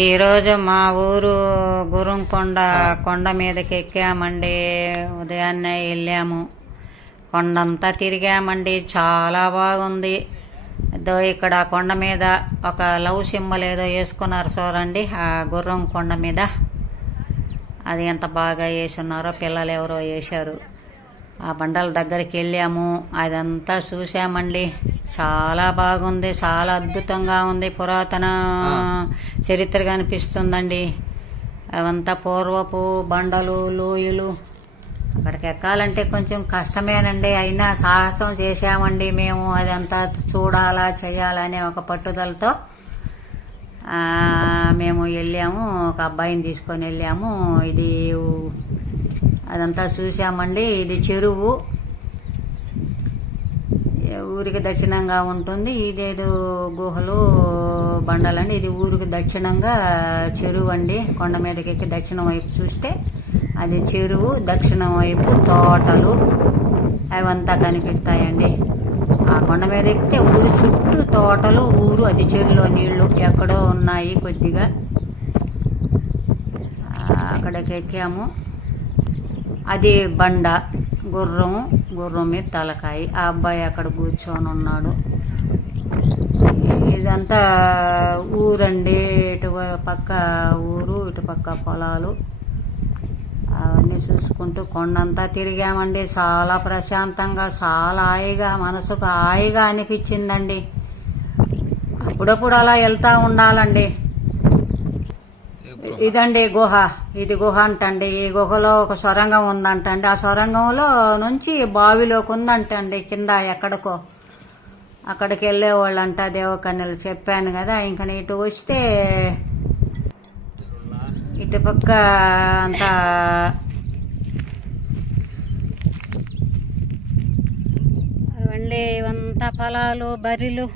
ఈరోజు మా ఊరు కొండ మీదకి ఎక్కామండి. ఉదయాన్నే వెళ్ళాము, కొండంతా తిరిగామండి. చాలా బాగుంది. ఇక్కడ కొండ మీద ఒక లవ్ సింబల్ ఏదో వేసుకున్నారు చూడండి. ఆ గుర్రం కొండ మీద అది ఎంత బాగా వేసున్నారో, పిల్లలు ఎవరో వేశారు. ఆ బండల దగ్గరికి వెళ్ళాము, అదంతా చూసామండి. చాలా బాగుంది, చాలా అద్భుతంగా ఉంది. పురాతన చరిత్ర కనిపిస్తుందండి. అవంతా పూర్వపు బండలు, లోయలు. అక్కడికి ఎక్కాలంటే కొంచెం కష్టమేనండి, అయినా సాహసం చేశామండి మేము. అదంతా చూడాలా చేయాలనే ఒక పట్టుదలతో మేము వెళ్ళాము. ఒక అబ్బాయిని తీసుకొని వెళ్ళాము. అదంతా చూసామండి. ఇది చెరువు, ఊరికి దక్షిణంగా ఉంటుంది. ఇదేదో గుహలు, బండలండి. ఇది ఊరికి దక్షిణంగా చెరువు అండి. కొండ మీదకి ఎక్కి దక్షిణం వైపు చూస్తే అది చెరువు, దక్షిణం వైపు తోటలు అవంతా కనిపిస్తాయండి. ఆ కొండ మీద ఎక్కితే ఊరు చుట్టూ తోటలు, ఊరు. అది చెరువులో నీళ్లు ఎక్కడో ఉన్నాయి కొద్దిగా. అక్కడికి ఎక్కాము. అది బండ, గుర్రం మీద తలకాయ. ఆ అబ్బాయి అక్కడ కూర్చొని ఉన్నాడు. ఇదంతా ఊరండి. ఇటు పక్క ఊరు, ఇటు పక్క పొలాలు. అవన్నీ చూసుకుంటూ కొండంతా తిరిగామండి. చాలా ప్రశాంతంగా, చాలా హాయిగా, మనసుకు హాయిగా అనిపించిందండి. అప్పుడప్పుడు అలా వెళ్తా ఉండాలండి. ఇదండి గుహ. ఇది గుహ అంటండి. ఈ గుహలో ఒక సొరంగం ఉందంటండి. ఆ సొరంగంలో నుంచి బావిలోకి ఉందంటండి, కింద ఎక్కడికో. అక్కడికి వెళ్ళేవాళ్ళంట దేవకన్యలు. చెప్పాను కదా. ఇంకా ఇటు వస్తే ఇటు పక్క అంతా అవండి, ఇవంతా పొలాలు, బర్రెలు.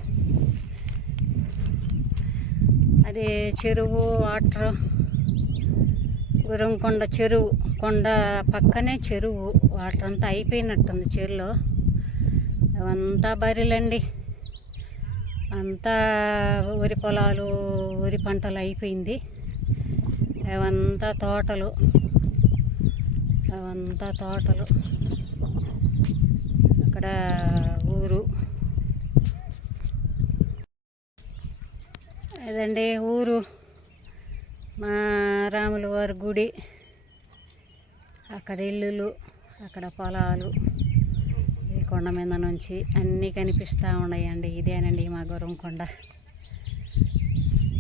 అది చెరువు, వాటర్. గుర్రంకొండ చెరువు, కొండ పక్కనే చెరువు. వాటర్ అంతా అయిపోయినట్టుంది చెరువులో. అవంతా బర్రెలండి. అంతా వరి పొలాలు, వరి పంటలు అయిపోయింది. అవంతా తోటలు. అక్కడ ఊరు. అదండి ఊరు. మా రాముల వారి గుడి, అక్కడ ఇల్లులు, అక్కడ పొలాలు. ఈ కొండ మీద నుంచి అన్నీ కనిపిస్తూ ఉన్నాయండి. ఇదేనండి మా గుర్రంకొండ.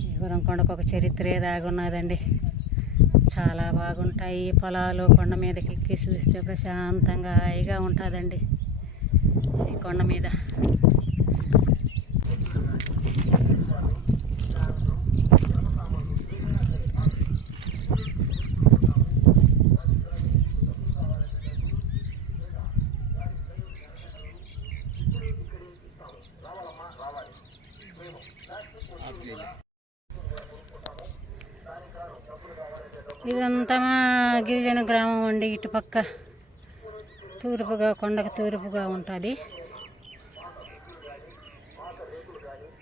ఈ గుర్రంకొండకు ఒక చరిత్రే దాగున్నదండి. చాలా బాగుంటాయి పొలాలు. కొండ మీదకి ఎక్కి చూస్తే ప్రశాంతంగా హాయిగా ఉంటుందండి ఈ కొండ మీద. ఇదంతా మా గిరిజన గ్రామం అండి. ఇటుపక్క తూర్పుగా, కొండకు తూర్పుగా ఉంటుంది.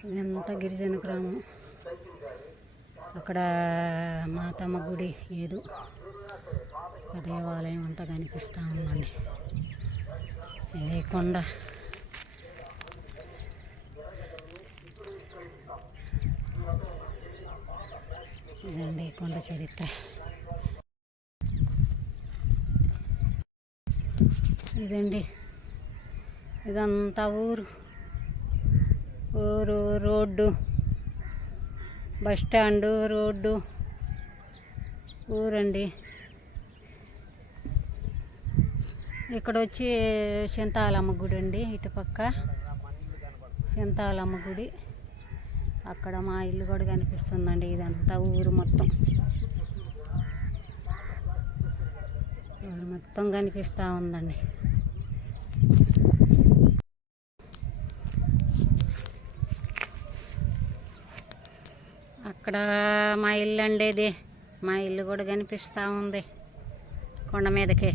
ఇదంతా గిరిజన గ్రామం. అక్కడ మాతమ్మ గుడి ఏదో దేవాలయం అంతా కనిపిస్తూ ఉందండి. ఇది కొండ. ఇదండి కొండ చరిత్ర. ఇదండి, ఇదంతా ఊరు. రోడ్డు, బస్ స్టాండు, రోడ్డు, ఊరండి. ఇక్కడ వచ్చి చింతాలమ్మ గుడి అండి. ఇటుపక్క చింతాలమ్మ గుడి. అక్కడ మా ఇల్లు కూడా కనిపిస్తుందండి. ఇదంతా ఊరు మొత్తం కనిపిస్తూ ఉందండి. అక్కడ మా ఇల్లు అండి. ఇది మా ఇల్లు కూడా కనిపిస్తూ ఉంది కొండ మీదకి.